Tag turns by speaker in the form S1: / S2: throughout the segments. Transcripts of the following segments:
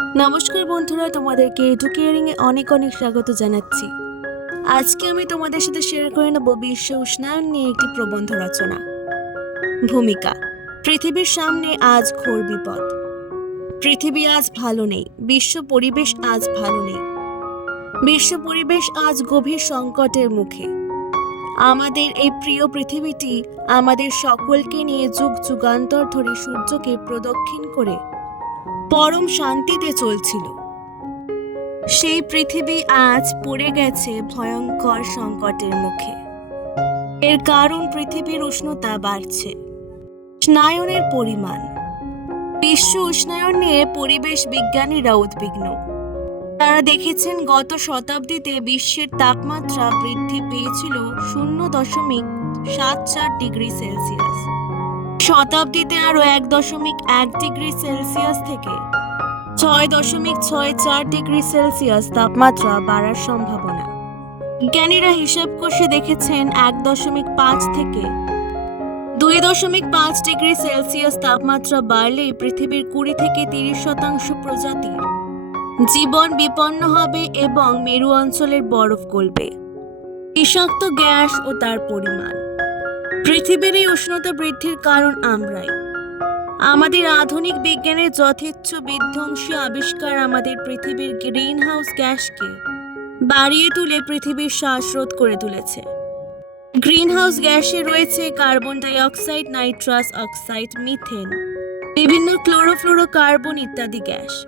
S1: নমস্কার বন্ধুরা, তোমাদেরকে এডুকেয়ারিং এ অনেক অনেক স্বাগত জানাচ্ছি। আজকে আমি তোমাদের সাথে শেয়ার করে নেব বিশ্ব উষ্ণায়ন নিয়ে একটি প্রবন্ধ রচনা। ভূমিকা, পৃথিবীর সামনে আজ ঘোর বিপদ। পৃথিবী আজ ভালো নেই, বিশ্ব পরিবেশ আজ ভালো নেই। বিশ্ব পরিবেশ আজ গভীর সংকটের মুখে। আমাদের এই প্রিয় পৃথিবীটি আমাদের সকলকে নিয়ে যুগ যুগান্তর ধরে সূর্যকে প্রদক্ষিণ করে পরম শান্তিতে চলছিল। সেই পৃথিবী আজ পড়ে গেছে ভয়ঙ্কর সংকটের মুখে। এর কারণ পৃথিবীর উষ্ণতা বাড়ছে। স্নায়নের পরিমাণ। বিশ্ব উষ্ণায়ন নিয়ে পরিবেশ বিজ্ঞানীরা উদ্বিগ্ন। তারা দেখেছেন গত শতাব্দীতে বিশ্বের তাপমাত্রা বৃদ্ধি পেয়েছিল শূন্য দশমিক সাত চার ডিগ্রি সেলসিয়াস। শতাব্দীতে আরও এক দশমিক এক ডিগ্রি সেলসিয়াস থেকে ছয় দশমিক ছয় চার ডিগ্রি সেলসিয়াস তাপমাত্রা বাড়ার সম্ভাবনা। বিজ্ঞানীরা হিসাব কষে দেখেছেন এক দশমিক পাঁচ থেকে দুই দশমিক পাঁচ ডিগ্রি সেলসিয়াস তাপমাত্রা বাড়লেই পৃথিবীর কুড়ি থেকে তিরিশ শতাংশ প্রজাতির জীবন বিপন্ন হবে এবং মেরু অঞ্চলের বরফ গলবে। বিষাক্ত গ্যাস ও তার পরিমাণ। পৃথিবীর এই উষ্ণতা বৃদ্ধির কারণ আমরাই। আমাদের আধুনিক বিজ্ঞানের যথেচ্ছ বিধ্বংসী আবিষ্কার আমাদের পৃথিবীর গ্রিন হাউস গ্যাসকে বাড়িয়ে তুলে পৃথিবীর শ্বাসরোধ করে তুলেছে। গ্রিন হাউস গ্যাসে রয়েছে carbon di oxide nitrous oxide, methane, বিভিন্ন ক্লোরোফ্লোরো কার্বন ইত্যাদি গ্যাস।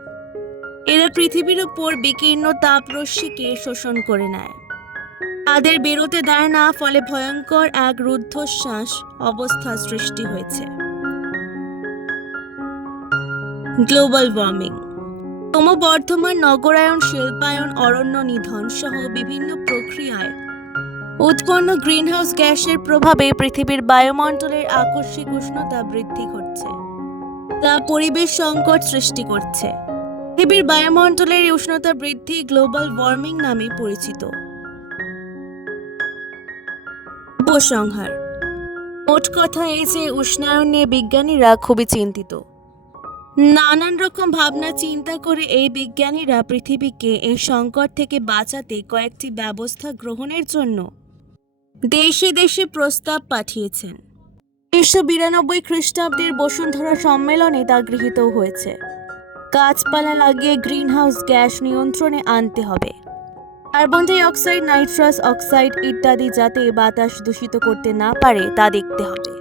S1: এরা পৃথিবীর উপর বিকীর্ণ তাপরশ্মিকে শোষণ করে নেয়। তাদের বেরোতে দেয় না, ফলে ভয়ঙ্কর এক রুদ্ধশ্বাস অবস্থা সৃষ্টি হয়েছে। Global warming. ক্রমবর্ধমান নগরায়ন, শিল্পায়ন, অরণ্য নিধন সহ বিভিন্ন প্রক্রিয়ায় উৎপন্ন গ্রিনহাউস গ্যাসের প্রভাবে পৃথিবীর বায়ুমণ্ডলের আকস্মিক উষ্ণতা বৃদ্ধি ঘটছে। তা পরিবেশ সংকট সৃষ্টি করছে। পৃথিবীর বায়ুমণ্ডলের উষ্ণতা বৃদ্ধি গ্লোবাল ওয়ার্মিং নামে পরিচিত। উপসংহার মোট কথা এই যে উষ্ণায়ন নিয়ে বিজ্ঞানীরা খুবই চিন্তিত। নানান রকম ভাবনা চিন্তা করে এই বিজ্ঞানীরা পৃথিবীকে এই সংকট থেকে বাঁচাতে কয়েকটি ব্যবস্থা গ্রহণের জন্য দেশে দেশে প্রস্তাব পাঠিয়েছেন। উনিশশো বিরানব্বই খ্রিস্টাব্দের বসুন্ধরা সম্মেলনে তা গৃহীত হয়েছে। গাছপালা লাগিয়ে গ্রিনহাউস গ্যাস নিয়ন্ত্রণে আনতে হবে। Carbon die oxide, nitrous oxide ইত্যাদি যাতে বাতাস দূষিত করতে না পারে তা দেখতে হবে।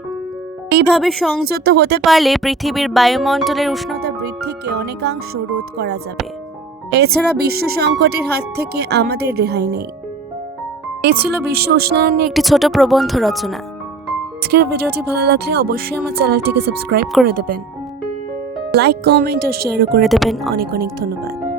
S1: এইভাবে সংযত হতে পারলে পৃথিবীর বায়ুমণ্ডলের উষ্ণতা বৃদ্ধিকে অনেকাংশ রোধ করা যাবে। এছাড়া বিশ্ব সংকটের হাত থেকে আমাদের রেহাই নেই। এ ছিল বিশ্ব উষ্ণায়ন নিয়ে একটি ছোট প্রবন্ধ রচনা। আজকের ভিডিওটি ভালো লাগলে অবশ্যই আমার চ্যানেলটিকে সাবস্ক্রাইব করে দেবেন। লাইক, কমেন্ট আর শেয়ারও করে দেবেন। অনেক অনেক ধন্যবাদ।